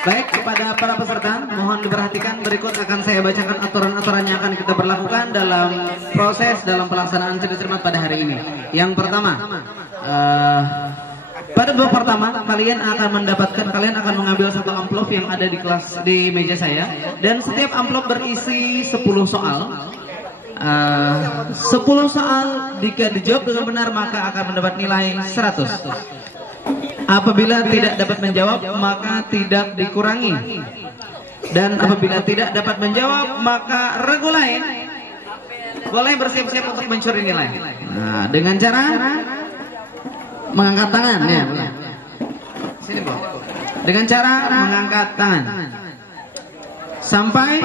Baik, kepada para peserta, mohon diperhatikan berikut akan saya bacakan aturan-aturan yang akan kita berlakukan dalam proses dalam pelaksanaan cermat pada hari ini. Yang pertama, pada babak pertama kalian akan mengambil satu amplop yang ada di kelas di meja saya, dan setiap amplop berisi 10 soal. 10 soal jika dijawab dengan benar maka akan mendapat nilai 100. Apabila tidak dapat menjawab maka tidak dikurangi. Dan apabila tidak dapat menjawab maka regu lain boleh bersiap-siap untuk mencuri nilai. Nah, dengan cara mengangkat tangan ya. Sini, Bro. Dengan cara mengangkat tangan. Sampai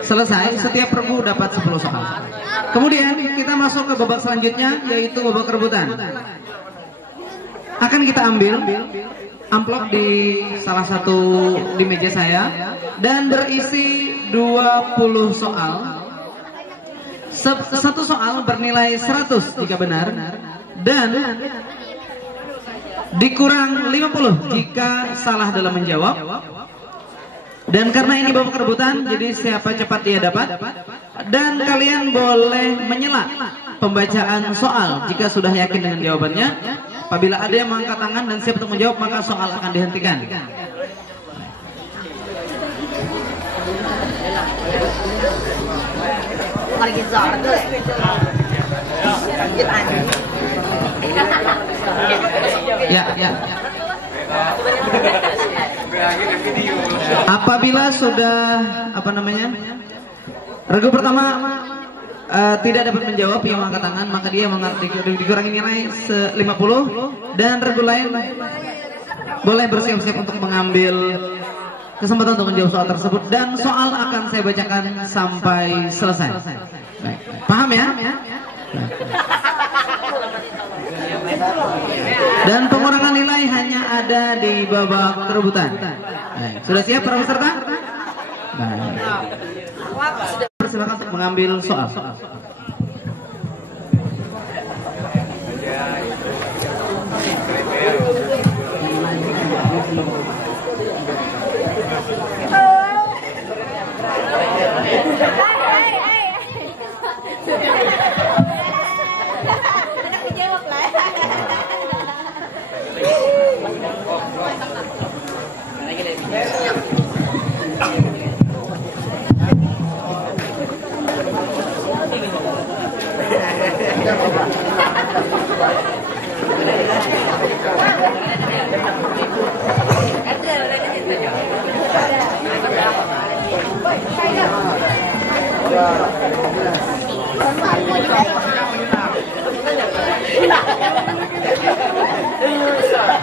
selesai setiap regu dapat 10 soal. Kemudian kita masuk ke babak selanjutnya yaitu babak rebutan. Akan kita ambil amplop di salah satu di meja saya dan berisi 20 soal. Satu soal bernilai 100 jika benar dan dikurang 50 jika salah dalam menjawab. Dan karena ini babak rebutan, jadi siapa cepat dia dapat. Dan kalian boleh menyela pembacaan soal jika sudah yakin dengan jawabannya. Apabila ada yang mengangkat tangan dan siap untuk menjawab maka soal akan dihentikan. Ya. Apabila sudah regu pertama tidak dapat menjawab yang mengangkat tangan maka dia dikurangi nilai 50 dan regu lain boleh bersiap-siap untuk mengambil kesempatan untuk menjawab soal tersebut dan soal akan saya bacakan sampai selesai. Baik. Paham ya? Baik. Dan pengurangan nilai hanya ada di babak rebutan. Baik. Sudah siap para peserta? Baik. Silakan untuk mengambil soal.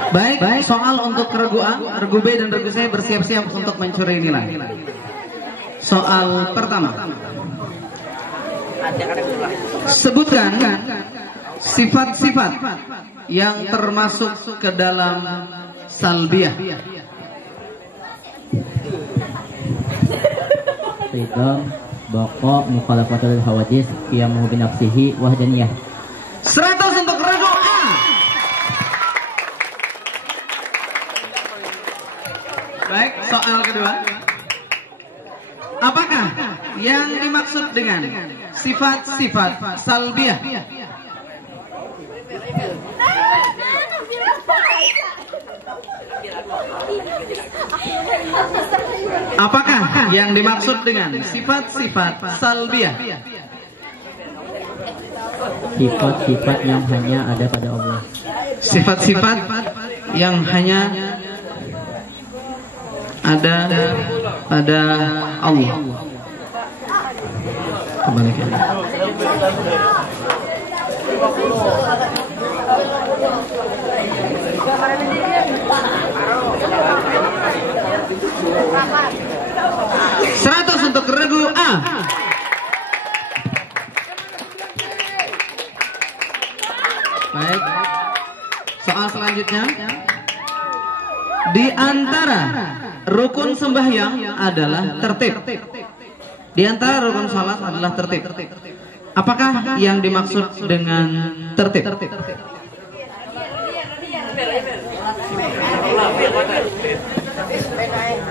Baik, soal untuk regu A, regu B dan regu C bersiap-siap untuk mencuri nilai. Soal pertama. Sebutkan sifat-sifat yang termasuk ke dalam salbiyah. Ridha, baqa, mukhalafatul hawadis, qiyamuhu bi nafsihi, wahdaniyah. 100 untuk regu A. Baik, soal kedua. Apakah yang dimaksud dengan sifat-sifat salbiyah? Apakah yang dimaksud dengan sifat-sifat salbiyah? Sifat-sifat yang hanya ada pada Allah. Sifat-sifat yang hanya ada pada Allah. Kembali ke ini. Seratus untuk regu A. Baik. Soal selanjutnya. Di antara rukun sembahyang adalah tertib. Di antara rukun salat adalah tertib. Apakah yang dimaksud dengan tertib?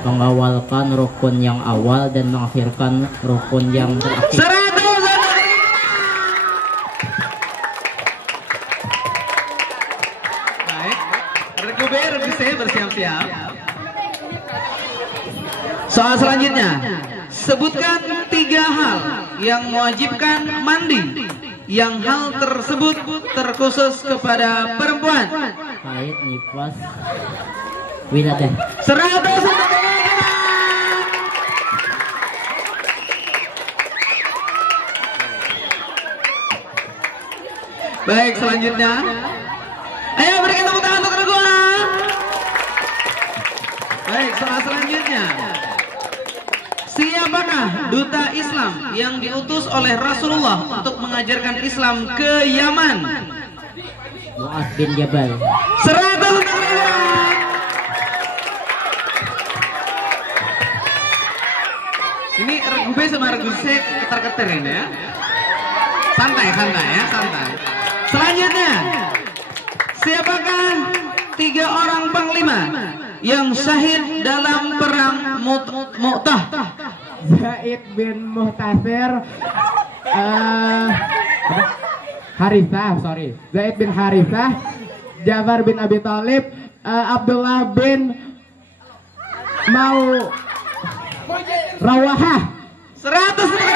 mengawalkan rukun yang awal dan mengakhirkan rukun yang terakhir. 100. Baik, regu B, regu C bersiap-siap. Soal selanjutnya, sebutkan 3 hal yang mewajibkan mandi, yang hal tersebut terkhusus kepada perempuan. Haid, nifas, wiladah. 100. Baik, selanjutnya, ayo berikan tepuk tangan untuk regu A. Baik, soal selanjutnya, siapakah duta Islam yang diutus oleh Rasulullah untuk mengajarkan Islam ke Yaman? Mu'adz bin Jabal. 100. Ini regu B sama regu C ketar-ketir ini ya. Santai ya, santai. Selanjutnya, siapakah 3 orang panglima yang syahid dalam perang Mu'tah? Zaid bin Muhtasir, Zaid bin Harithah, Ja'far bin Abi Thalib, Abdullah bin Rawahah. 100.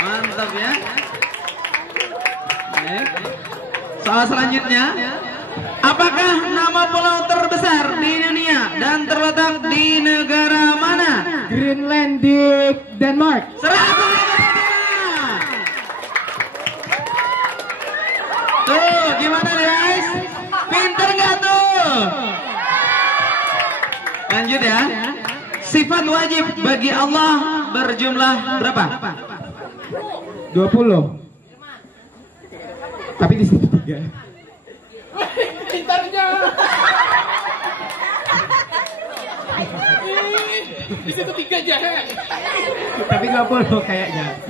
Mantap ya. Baik. Soal selanjutnya, apakah nama pulau terbesar di dunia dan terletak di negara mana? Greenland di Denmark. 100. Tuh, gimana guys? Pinter nggak tuh? Lanjut ya. Sifat wajib bagi Allah berjumlah berapa? 20. Tapi di situ 3. Pintarnya. Di situ 3 aja. Tapi 20 kayaknya.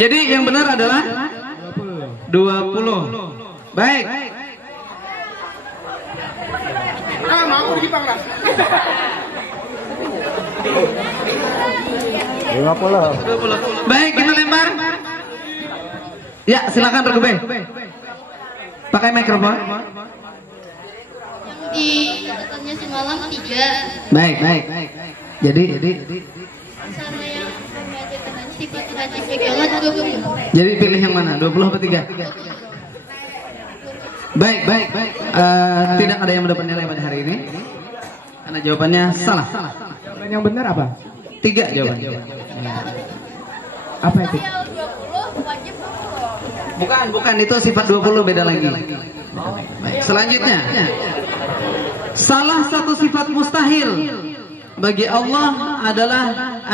Jadi yang benar adalah 20. Baik. Mau kita lah. 20. Baik, kita lempar. Ya, silakan regu B. Pakai mikrofon. Di catatannya semalam 3. Baik. Jadi Sama yang mengajarkan sifat wajib bagi Allah 20. jadi pilih yang mana? 20 atau 3? Baik. Tidak ada yang mendapat nilai pada hari ini. Karena jawabannya salah. Jawaban yang benar apa? 3 jawabannya. Apa itu? Bukan itu sifat 20, beda lagi. Baik, selanjutnya, salah satu sifat mustahil bagi Allah adalah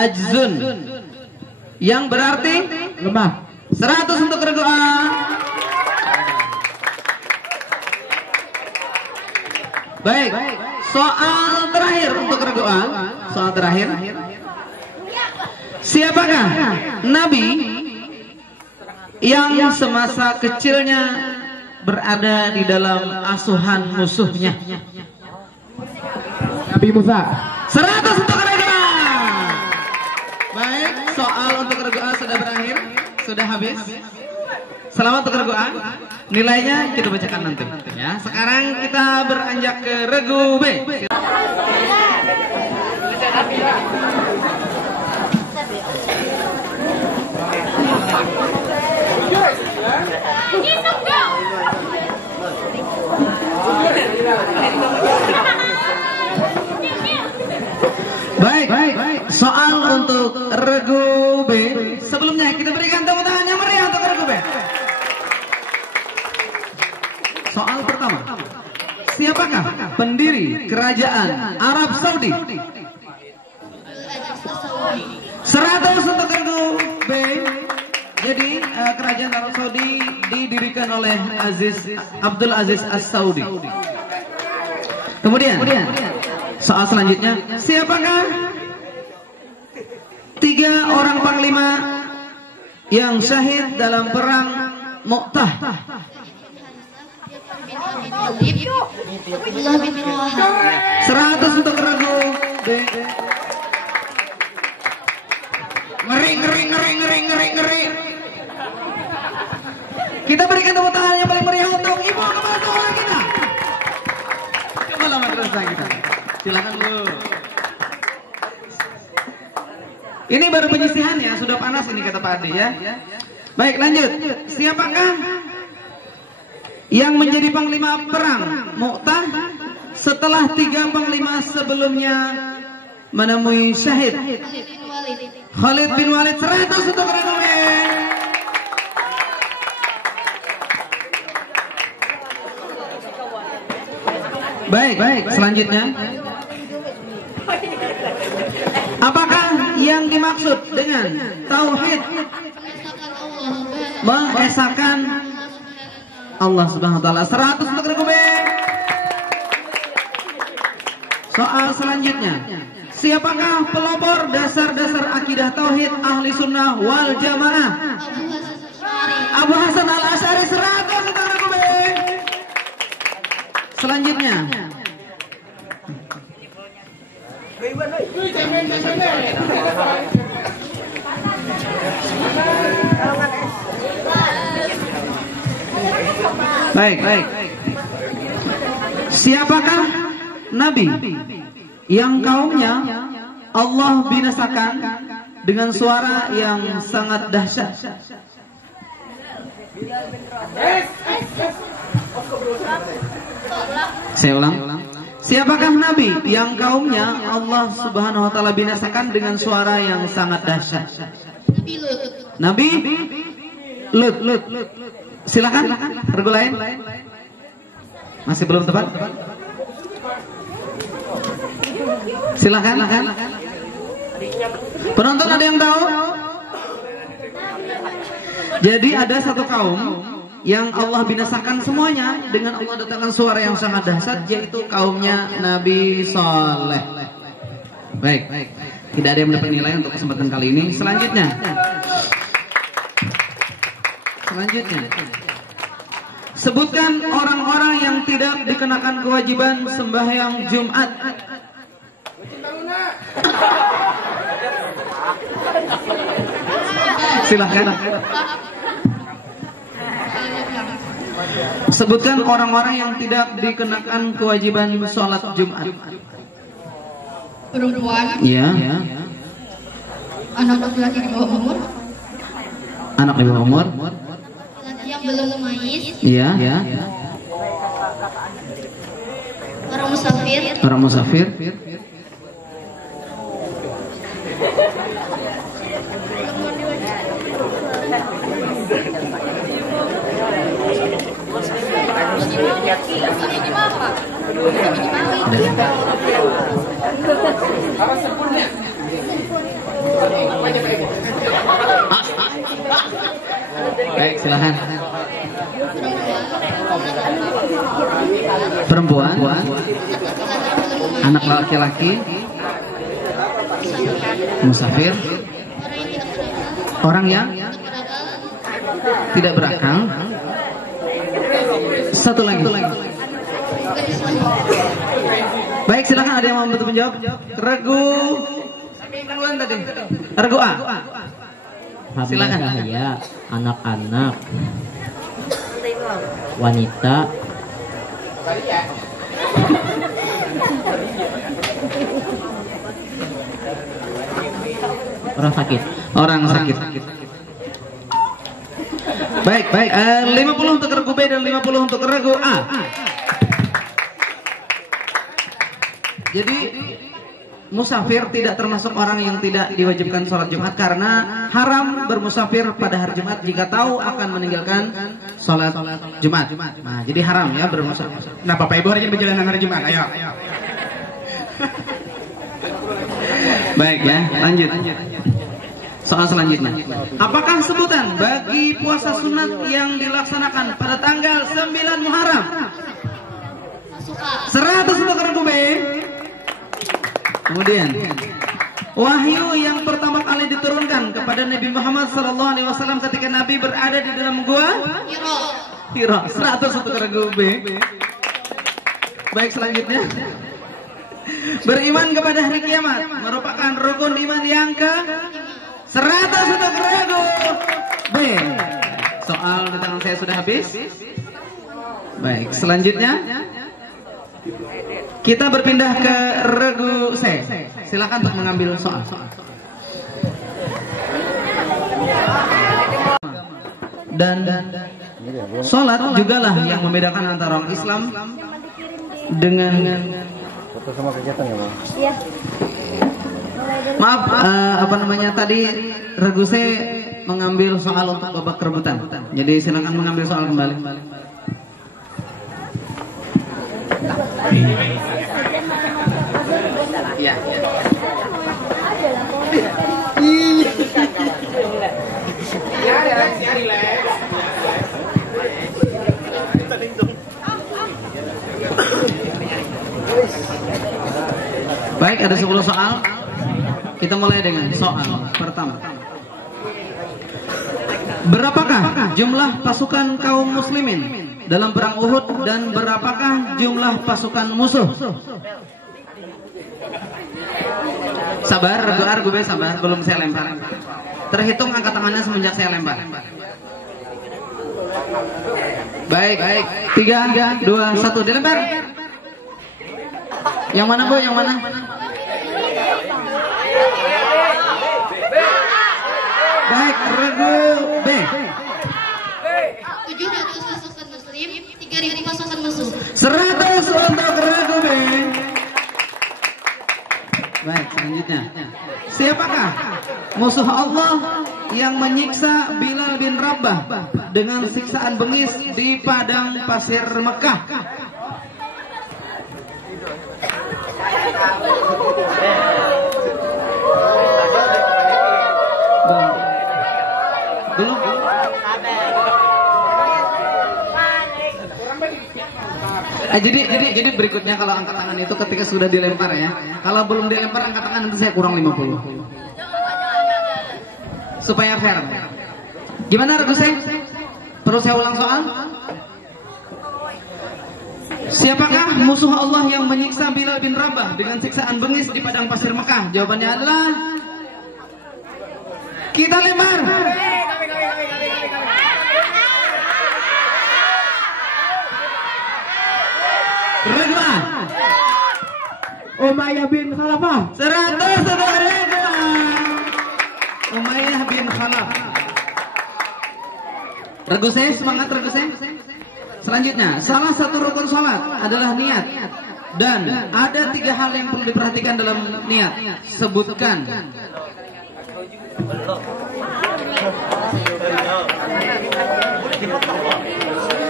ajzun, yang berarti Lemah. 100 untuk regu A. Baik, soal terakhir untuk regu A. Soal terakhir, siapakah Nabi yang semasa kecilnya berada di dalam asuhan musuhnya? Nabi Musa. 100 untuk regu A. Baik, soal untuk regu A sudah berakhir, sudah habis. Selamat untuk regu A. Nilainya kita bacakan nanti ya. Sekarang kita beranjak ke regu B. Baik. Soal untuk regu B. Sebelumnya kita berikan tepuk tangan yang meriah untuk regu B. Soal pertama, siapakah pendiri kerajaan Arab Saudi? 100 untuk regu B. Jadi kerajaan Arab Saudi didirikan oleh Abdul Aziz As-Saudi. Kemudian soal selanjutnya, siapakah 3 orang panglima yang syahid dalam perang Mu'tah? Thalib, Abdullah bin Rawaha. 100 untuk regu B. Ngeri. Kita berikan tepuk tangan yang paling meriah untuk Ibu Kepala Sekolah kita. Kepala madrasah kita. Silakan dulu. Ini baru penyisihan ya, sudah panas ini kata Pak Adi ya. Baik, lanjut. Siapakah yang menjadi panglima perang Mu'tah setelah 3 panglima sebelumnya menemui syahid? Khalid bin Walid. 100 untuk rekomend. Baik, selanjutnya. Apakah yang dimaksud dengan tauhid? Mengesahkan Allah Subhanahu wa taala. 100 untuk rekomend. Soal selanjutnya. Siapakah pelopor dasar-dasar akidah tauhid ahli sunnah wal jamaah? Abu Hasan al-Asy'ari. 100 untuk rekomend. Selanjutnya. Baik. Siapakah nabi yang kaumnya Allah binasakan dengan suara yang sangat dahsyat? Saya ulang. Siapakah nabi yang kaumnya Allah Subhanahu wa taala binasakan dengan suara yang sangat dahsyat? Nabi Lut. Silakan. Regu lain. Masih belum tepat? Silakan. Penonton ada yang tahu? Jadi ada satu kaum yang Allah binasakan semuanya dengan Allah datangkan suara yang sangat dahsyat, yaitu kaumnya Nabi Saleh. Baik. Tidak ada yang mendapat nilai untuk kesempatan kali ini. Selanjutnya. Sebutkan orang-orang yang tidak dikenakan kewajiban sembahyang Jumat. Silahkan. Sebutkan orang-orang yang tidak dikenakan kewajiban sholat Jumat. Perempuan. Iya. Anak laki-laki di bawah umur. Anak di bawah umur. Yang belum memais. Iya. Orang musafir. Baik, silakan. Perempuan, anak laki-laki, musafir, orang yang tidak berakal. Satu lagi. Baik, silakan, ada yang mau membantu menjawab? Regu tadi. Regu A. Silakan. Cahaya, anak-anak, wanita, orang sakit. Baik. 50 untuk regu B dan 50 untuk regu A. Jadi musafir tidak termasuk orang yang tidak diwajibkan sholat Jumat karena haram bermusafir pada hari Jumat jika tahu akan meninggalkan sholat Jumat. Nah, jadi haram ya bermusafir. Nah, Bapak Ibu hari ini berjalan hari Jumat. Ayo. Baik ya, lanjut. Soal selanjutnya. Apakah sebutan bagi puasa sunat yang dilaksanakan pada tanggal 9 Muharram? 100 untuk regu B. Kemudian wahyu yang pertama kali diturunkan kepada Nabi Muhammad SAW ketika Nabi berada di dalam gua Hira. 100 untuk regu B. Baik, selanjutnya. Beriman kepada hari kiamat merupakan rukun iman yang ke 100 untuk regu B. Soal di tangan saya sudah habis. Baik, selanjutnya kita berpindah ke regu C. Silakan untuk mengambil soal. Dan sholat jugalah yang membedakan antara orang Islam dengan maaf, apa namanya tadi regu C mengambil soal untuk babak rebutan. Jadi silakan mengambil soal kembali. Ya. Baik, ada 10 soal. Kita mulai dengan soal pertama. Berapakah jumlah pasukan kaum muslimin dalam perang Uhud dan berapakah jumlah pasukan musuh? Sabar, regu B, sabar, belum saya lempar. Terhitung angkat tangannya semenjak saya lempar. Baik, 3, 2, 1, dilempar. Yang mana Bu? Yang mana? Baik, regu B. 700 pasukan muslim, 3000 pasukan musuh. 100 untuk regu B. Baik, selanjutnya. Siapakah musuh Allah yang menyiksa Bilal bin Rabah dengan siksaan bengis di padang pasir Mekah? Belum. Jadi berikutnya kalau angkat tangan itu ketika sudah dilempar ya. Kalau belum dilempar angkat tangan nanti saya kurang 50. Supaya fair. Gimana regu saya? Perlu saya ulang soal? Siapakah musuh Allah yang menyiksa Bilal bin Rabah dengan siksaan bengis di padang pasir Mekah? Jawabannya adalah kita lempar. Regu A. Umayyah bin Khalafah. 100 untuk regu A. Umayyah bin Khalaf. Regu C, semangat regu C. Selanjutnya, salah satu rukun salat adalah niat. Dan ada 3 hal yang perlu diperhatikan dalam niat. Sebutkan.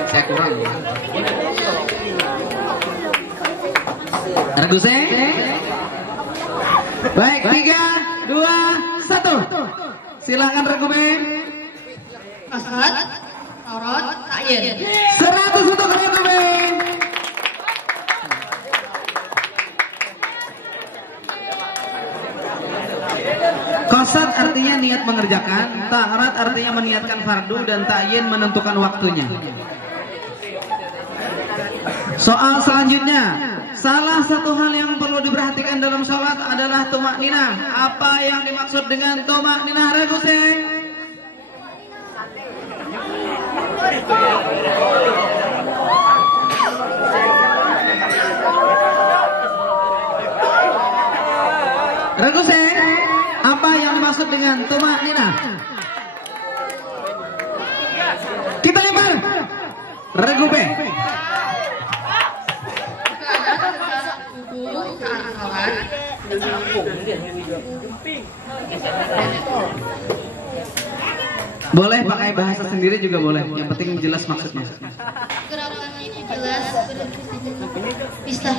Saya kurang. Regu C. Baik, 3, 2, 1. Silakan regu B. Asad, Taurat, Ta'yin. 100 untuk regu B. Qasad artinya niat mengerjakan, ta'arat artinya meniatkan fardu, dan ta'yin menentukan waktunya. Soal selanjutnya, salah satu hal yang perlu diperhatikan dalam sholat adalah tumakninah. Apa yang dimaksud dengan tumakninah regu C? Regu C, apa yang dimaksud dengan tumakninah? Kita lempar. Regu B. Boleh pakai bahasa sendiri juga boleh. Yang penting jelas maksudnya. Gerakan ini jelas, bisa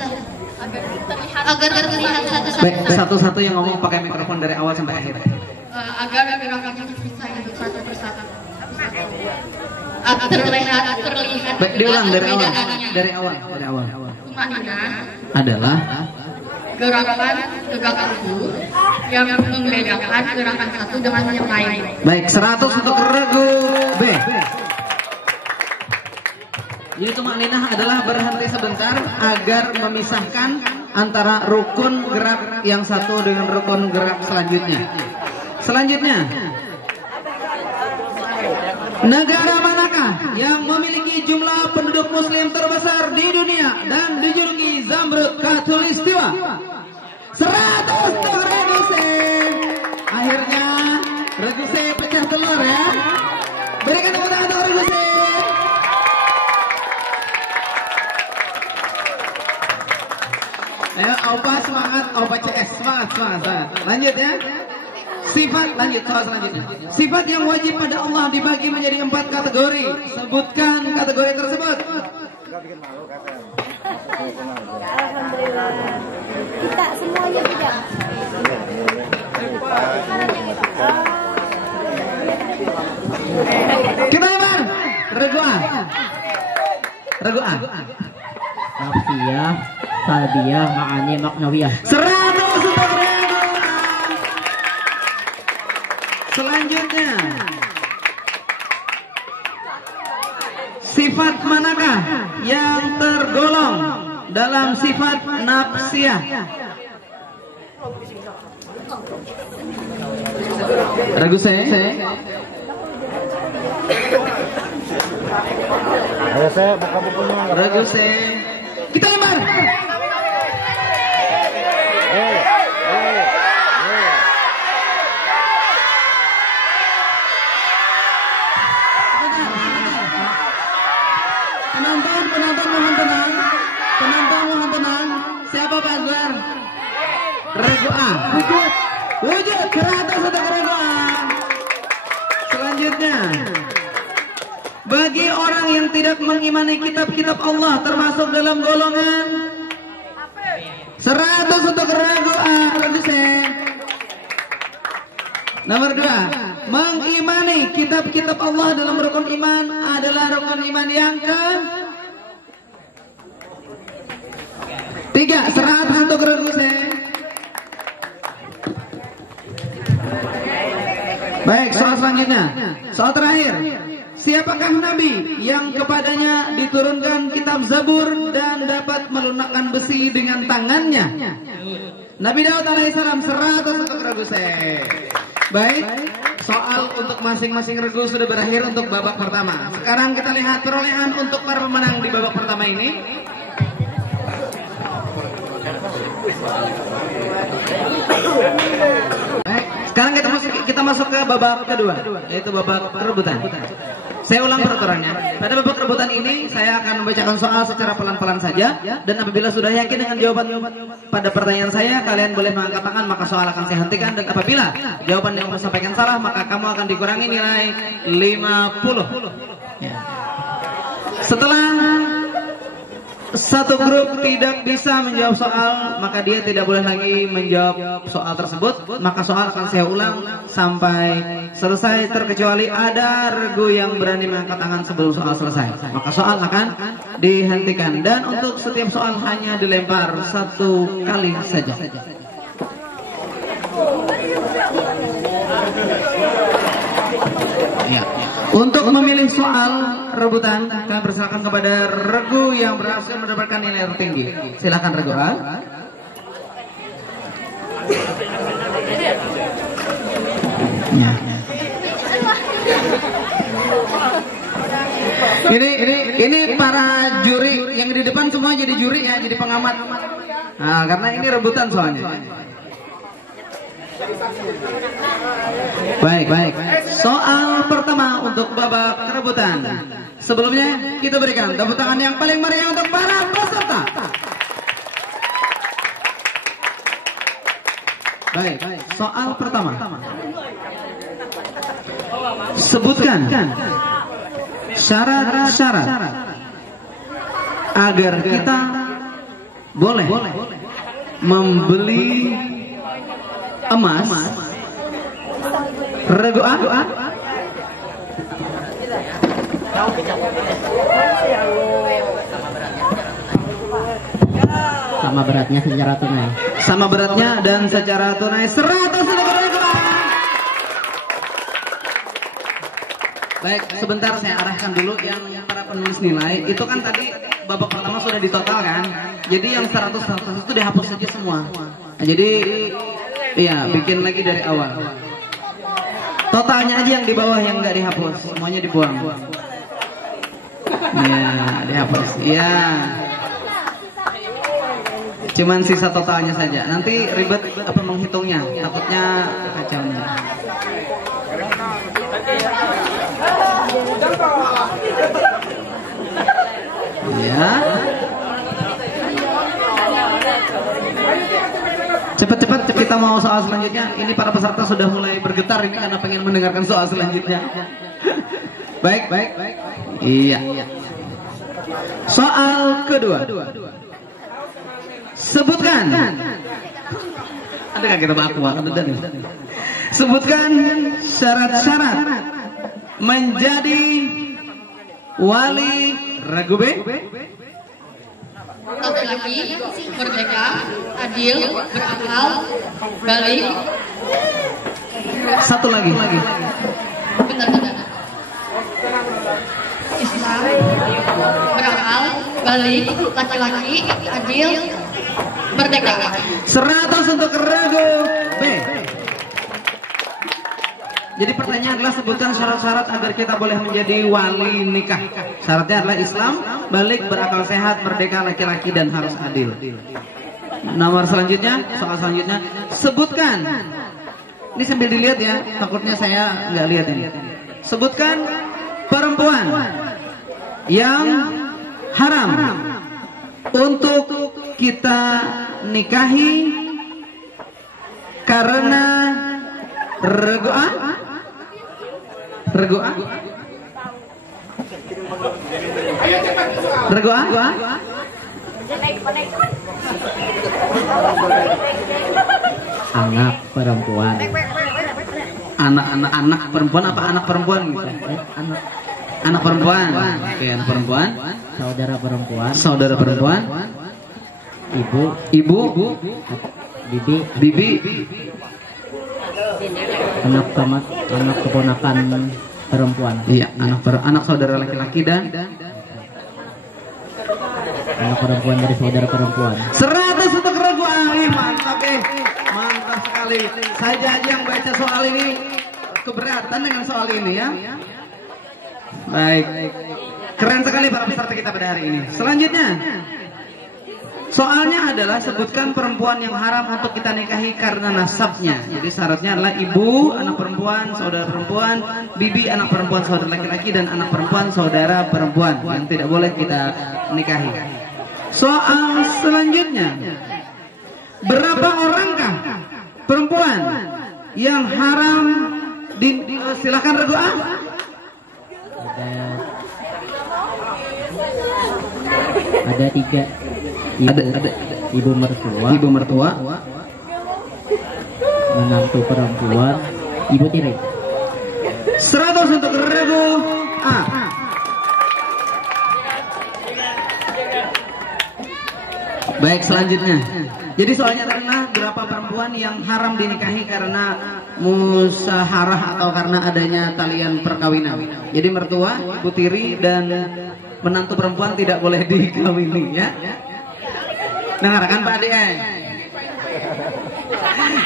agar terlihat Baik, satu-satu yang ngomong pakai mikrofon dari awal sampai akhir. agar gerakannya bisa hidup satu persatu. Agar terlihat. Baik, diulang dari awal. Tumakninah Adalah gerakan tegak lurus yang membedakan gerakan satu dengan yang lain. baik, 100 untuk regu B. Jadi tumakninah adalah berhenti sebentar agar memisahkan antara rukun gerak yang satu dengan rukun gerak selanjutnya. Selanjutnya, negara manakah yang memiliki jumlah penduduk muslim terbesar di dunia dan dijuluki Zamrud Khatulistiwa? 100 untuk Reguse. Akhirnya Reguse pecah telur ya. Berikan tepuk tangan untuk Reguse. Ayo Opa semangat, Opa CS semangat. Lanjut ya. Sifat lanjut soal selanjutnya. Sifat yang wajib pada Allah dibagi menjadi 4 kategori. Sebutkan kategori tersebut. Alhamdulillah. Kita semuanya tidak. Kita lebar. Regu'ah. Nafsiyah, salbiyah, ma'ani, maknawiyah. 100 untuk Regu'ah. Selanjutnya, sifat manakah yang tergolong dalam sifat nafsiyah? Ragu saya. Ayo saya buka bukunya. Ragu saya. Kita lembar. Penonton mohon tenang. Penonton mohon tenang. Siapa Pak Azwar? Regu'ah. Wujud 100 untuk Regu'ah. Selanjutnya, bagi orang yang tidak mengimani kitab-kitab Allah termasuk dalam golongan 100 untuk Regu'ah. Nomor 2, mengimani kitab-kitab Allah dalam rukun iman adalah rukun iman yang ke-3. 100 untuk Reguse. Baik, soal selanjutnya. Soal terakhir. Siapakah Nabi yang kepadanya diturunkan kitab Zabur dan dapat melunakkan besi dengan tangannya? Nabi Daud alaihissalam. 100 untuk Reguse. Baik, soal untuk masing-masing regu sudah berakhir untuk babak pertama. Sekarang kita lihat perolehan untuk para pemenang di babak pertama ini. Baik, sekarang kita masuk ke babak kedua, yaitu babak rebutan. Saya ulang peraturannya. Pada babak rebutan ini saya akan membacakan soal secara pelan-pelan saja, dan apabila sudah yakin dengan jawaban pada pertanyaan saya, kalian boleh mengangkat tangan, maka soal akan saya hentikan, dan apabila jawaban yang kamu sampaikan salah, maka kamu akan dikurangi nilai 50. Setelah satu grup tidak bisa menjawab soal, maka dia tidak boleh lagi menjawab soal tersebut. Maka soal akan saya ulang sampai selesai, terkecuali ada regu yang berani mengangkat tangan sebelum soal selesai, maka soal akan dihentikan. Dan untuk setiap soal hanya dilempar 1 kali saja. Ya. Untuk memilih soal rebutan, kami persilakan kepada regu yang berhasil mendapatkan nilai tertinggi. Silakan regu A. Ya. Ini para juri yang di depan semua jadi juri ya, jadi pengamat. Nah, karena ini rebutan soalnya. Baik. Soal pertama untuk babak rebutan. Sebelumnya kita berikan tepuk tangan yang paling meriah untuk para peserta. Baik. Soal pertama. Sebutkan syarat-syarat agar kita boleh membeli emas. Regu A. Sama beratnya secara tunai. Sama beratnya dan secara tunai 100 untuk regu A. Baik, sebentar saya arahkan dulu yang para penulis nilai. Itu kan tadi babak pertama sudah ditotal kan. Jadi yang 100 itu dihapus saja semua. Nah, jadi iya, bikin lagi dari awal. Totalnya aja yang di bawah yang nggak dihapus, semuanya dibuang. Iya, dihapus. Iya. Cuman sisa totalnya saja. Nanti ribet apa menghitungnya, takutnya kacau. Ya. Cepat-cepat kita mau soal selanjutnya. Ini para peserta sudah mulai bergetar ini karena pengen mendengarkan soal selanjutnya. Baik. Iya. Soal kedua. Sebutkan. Ada kaki kita aku ada. Sebutkan syarat-syarat menjadi wali ragu B. Laki-laki, merdeka, adil, berakal, balik. Satu lagi. Benar. Islam, berakal, balik, laki-laki, adil, merdeka. 100 untuk ragu B. Jadi pertanyaan adalah sebutkan syarat-syarat agar kita boleh menjadi wali nikah. Syaratnya adalah Islam, balik, berakal sehat, merdeka, laki-laki, dan harus adil. Nomor selanjutnya, soal selanjutnya, sebutkan. Ini sambil dilihat ya, takutnya saya nggak lihat ini. Sebutkan perempuan yang haram untuk kita nikahi karena regu A. Anak perempuan. Anak perempuan apa anak perempuan gitu? Anak perempuan. Oke, anak perempuan. Saudara perempuan. Ibu. Bibi. Anak keponakan perempuan. Iya, anak saudara laki-laki dan anak perempuan dari saudara perempuan. 100 untuk ragu A. Mantap mantap sekali. Saya aja yang baca soal ini keberatan dengan soal ini ya. Baik, keren sekali para peserta kita pada hari ini. Selanjutnya, soalnya adalah sebutkan perempuan yang haram untuk kita nikahi karena nasabnya. Jadi syaratnya adalah ibu, anak perempuan, saudara perempuan, bibi, anak perempuan, saudara laki-laki, dan anak perempuan, saudara perempuan yang tidak boleh kita nikahi. Soal selanjutnya, berapa orangkah perempuan yang haram silakan regu A. Ada 3. Ada Ibu mertua, menantu perempuan, ibu tiri. 100 untuk regu A. Baik, selanjutnya. Jadi soalnya adalah berapa perempuan yang haram dinikahi karena musyaharah atau karena adanya talian perkawinan. Jadi mertua, ibu tiri, dan menantu perempuan tidak boleh dikawini ya. Dengarkan Pak Dieng.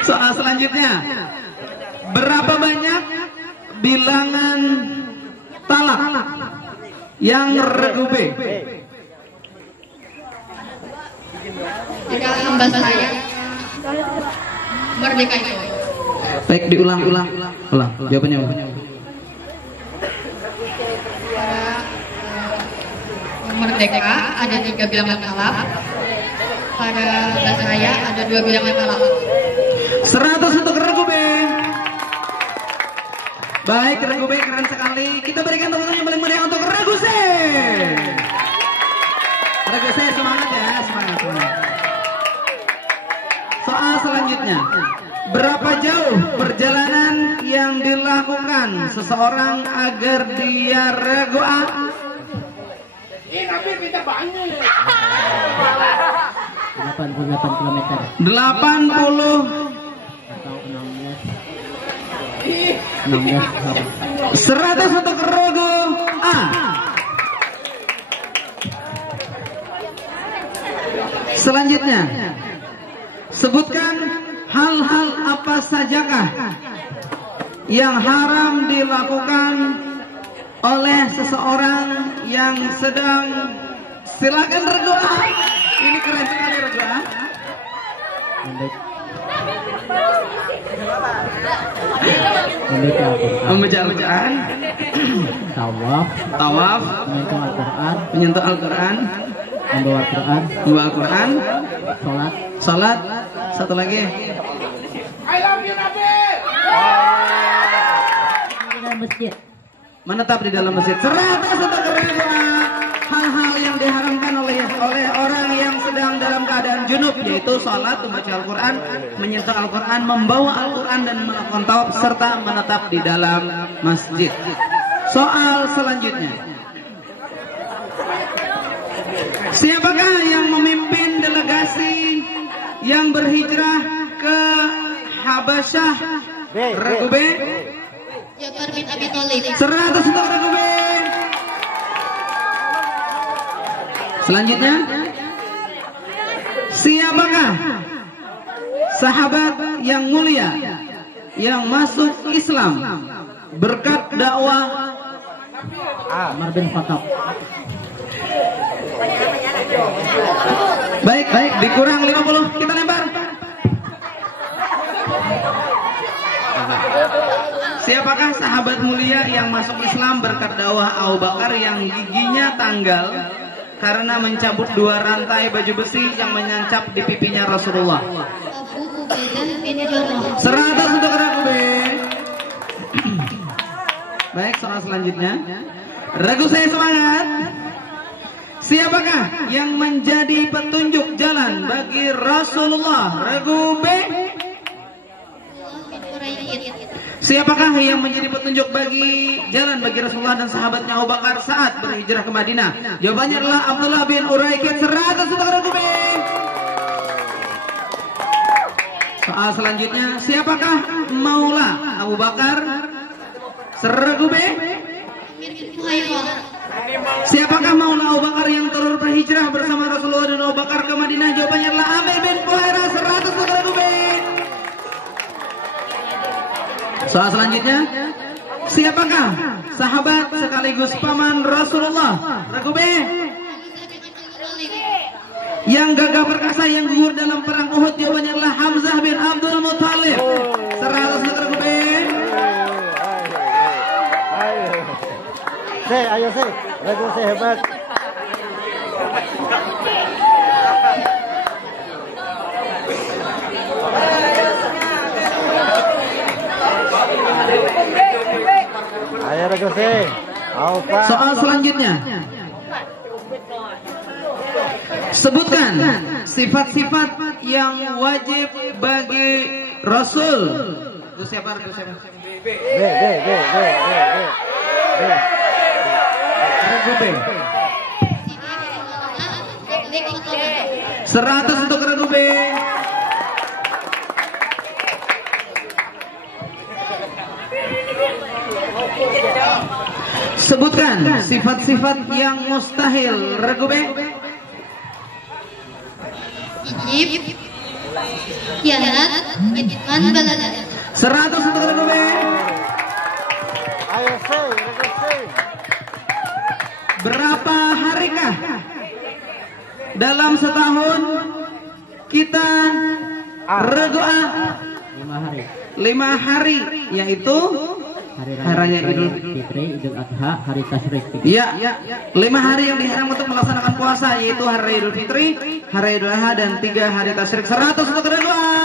Soal selanjutnya, berapa banyak bilangan talak yang regu B? Jika hamba saya merdeka itu. Baik, diulang. Jawabannya apa? Merdeka ada 3 bilangan talak. Pada hamba saya ada 2 bilangan talak. 100 untuk regu B. Baik, regu B keren sekali. Kita berikan tepuk tangan yang paling meriah untuk regu C. Regu C, semangat ya, semangat. Soal selanjutnya, berapa jauh perjalanan yang dilakukan seseorang agar dia regu A? 88 km. 80 atau 16 berapa? 100 untuk regu A. Selanjutnya, sebutkan hal-hal apa sajakah yang haram dilakukan oleh seseorang yang sedang. Silakan regu A. Ini keren sekali regu A. Membaca Al-Quran, tawaf, menyentuh Al-Quran, membawa Al-Quran, salat, satu lagi. Menetap di dalam masjid. 100 untuk regu A. Hal-hal yang diharamkan oleh orang yang sedang dalam keadaan junub, yaitu sholat, membaca Al-Quran, menyentuh Al-Quran, membawa Al-Quran dan melakukan tawaf serta menetap di dalam masjid. Soal selanjutnya, siapakah yang memimpin delegasi yang berhijrah ke Habasyah? Regu B. Ja'far bin Abi Thalib. 100 untuk regu B. Selanjutnya, siapakah sahabat yang mulia yang masuk Islam berkat dakwah Umar bin Khattab. Baik, dikurang 50, kita lempar. Siapakah sahabat mulia yang masuk Islam berkat dakwah Abu Bakar yang giginya tanggal karena mencabut 2 rantai baju besi yang menancap di pipinya Rasulullah? Abu Ubaidah bin Jarrah. 100 untuk regu B. Baik, soal selanjutnya. Regu saya semangat. Siapakah yang menjadi petunjuk jalan bagi Rasulullah? Regu B. Siapakah yang menjadi petunjuk bagi jalan bagi Rasulullah dan sahabatnya Abu Bakar saat berhijrah ke Madinah? Jawabannya adalah Abdullah bin Uraikid. 100 untuk regu B. Soal selanjutnya, siapakah Maula Abu Bakar? Regu B. Siapakah Maula Abu Bakar yang turut berhijrah bersama Rasulullah dan Abu Bakar ke Madinah? Jawabannya adalah Amir bin Fuhairah. 100 untuk regu B. Soal selanjutnya, siapakah sahabat sekaligus paman Rasulullah? Regu B. Yang gagah perkasa yang gugur dalam perang Uhud? Jawabannya adalah Hamzah bin Abdul Muthalib. 100 untuk regu B. Ayo, regu C hebat. Ayo regu C. Soal selanjutnya, sebutkan sifat-sifat yang wajib bagi Rasul. Siapa? B. Regu B. 100 untuk regu B. Sebutkan sifat-sifat yang mustahil. Regu B. Ijib, khianat, kitman, baladan. 100 untuk regu B. Ayo C, regu C. Berapa harikah dalam setahun kita? Regu A. 5 hari. 5 hari, yaitu Hari Raya Idul Fitri, Idul Adha, hari tasyrik. Ya, 5 hari yang diharamkan untuk melaksanakan puasa, yaitu hari Idul Fitri, hari Idul Adha, dan 3 hari tasyrik. 100 untuk regu A.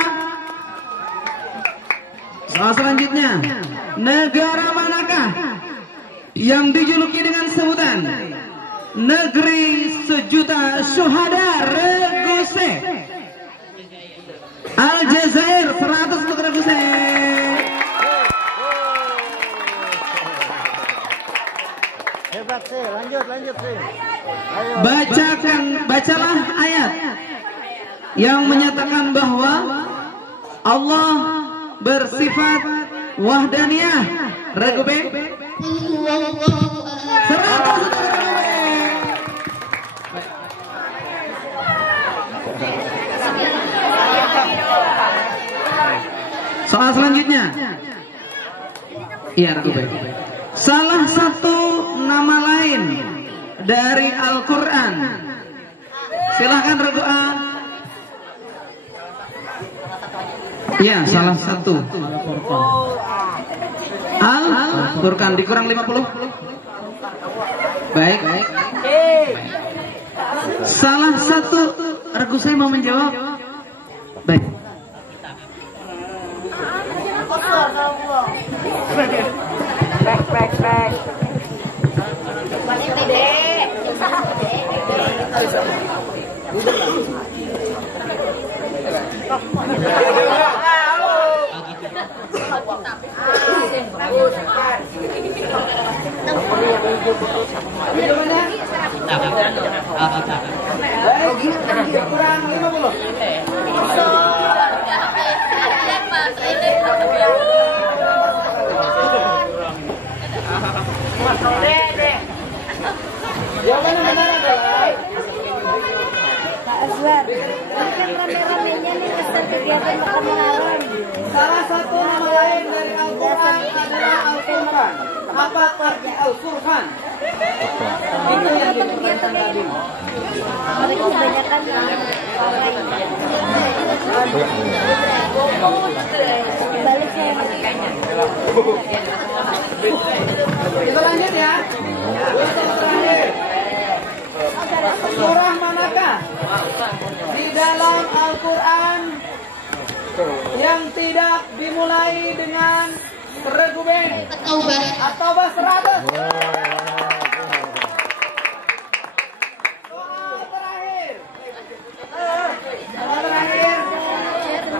Soal selanjutnya, negara manakah yang dijuluki dengan sebutan negeri sejuta syuhada? Regu C. Aljazair. 100 untuk regu C. Hebat C, lanjut C. Ayo. Bacalah ayat yang menyatakan bahwa Allah bersifat wahdaniyah. Regu B. Soal selanjutnya. Iya, Regu B. Salah satu nama lain dari Al-Quran. Silahkan Regu A. Iya, salah satu. Al-Furqan dikurang 50. Baik. Salah satu. Regu saya mau menjawab. Baik. Back. Kurang 50. Jawabannya benar adalah Pak Azwar, ini kan rame-ramenya nih pesan kegiatan makan malam. salah satu nama lain dari Al-Quran adalah Al-Furqan. Apa arti Al-Furqan? Itu yang dimaksudkan tadi. Mereka kebanyakan baliknya. Kita lanjut ya. Untuk terakhir. Surah manakah di dalam Al-Quran yang tidak dimulai dengan Regu B? At-Taubah 100. Soal terakhir.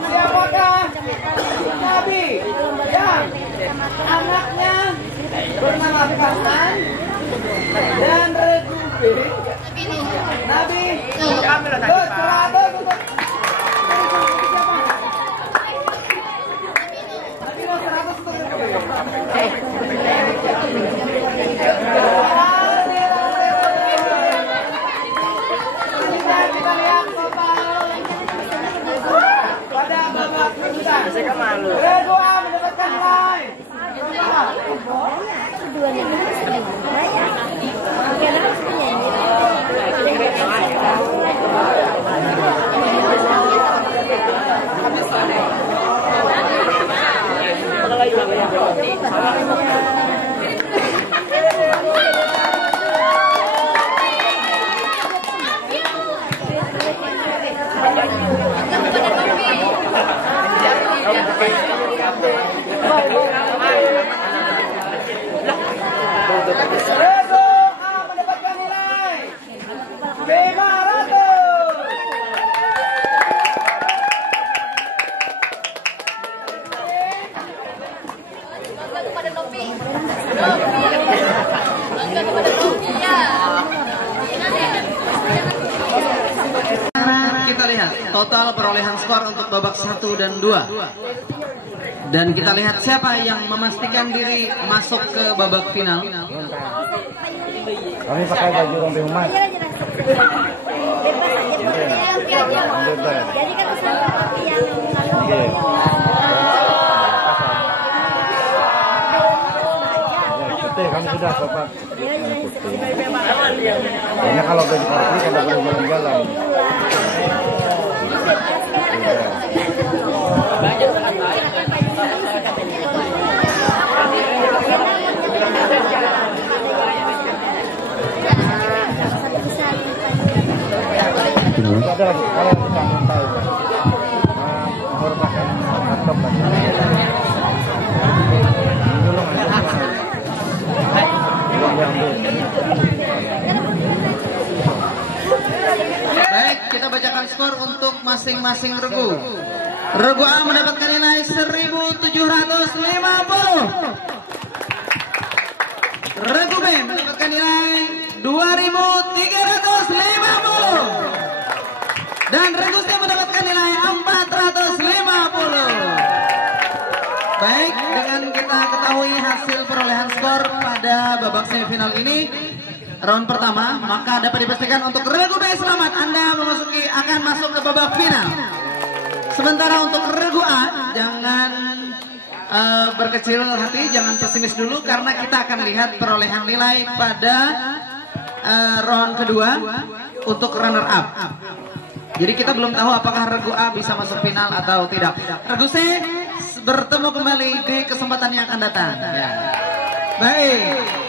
Siapakah Nabi yang anaknya bernama Hasan dan Regu B? Nabi Lut 100 untuk Nabi Lut 100 untuk kita lihat total pada babak kejutan. Regu A mendapatkan nilai Kedua nih ya. Mungkin harus penyanyi. Regu A mendapatkan nilai 500. Kita lihat total perolehan skor untuk babak 1 dan 2. Dan kita lihat siapa yang memastikan diri masuk ke babak final. Kami pakai baju rompi umat. Jadi kan usaha yang Putih kami sudah Bapak. Hanya kalau baju parkir kan tidak boleh jalan-jalan. Ada lagi kalau kita mau tahu merupakan laptop lagi. Baik, kita bacakan skor untuk masing-masing regu. Regu A mendapatkan nilai 1750. Regu B mendapatkan nilai 2350. Dan regu C mendapatkan nilai 450. Baik, dengan kita ketahui hasil perolehan skor pada babak semifinal ini round pertama, maka dapat dipastikan untuk regu B selamat, Anda akan masuk ke babak final. Sementara untuk regu A, jangan berkecil hati, jangan pesimis dulu karena kita akan lihat perolehan nilai pada round kedua untuk runner up. Jadi kita belum tahu apakah regu A bisa masuk final atau tidak. Regu C bertemu kembali di kesempatan yang akan datang. Ya. Baik.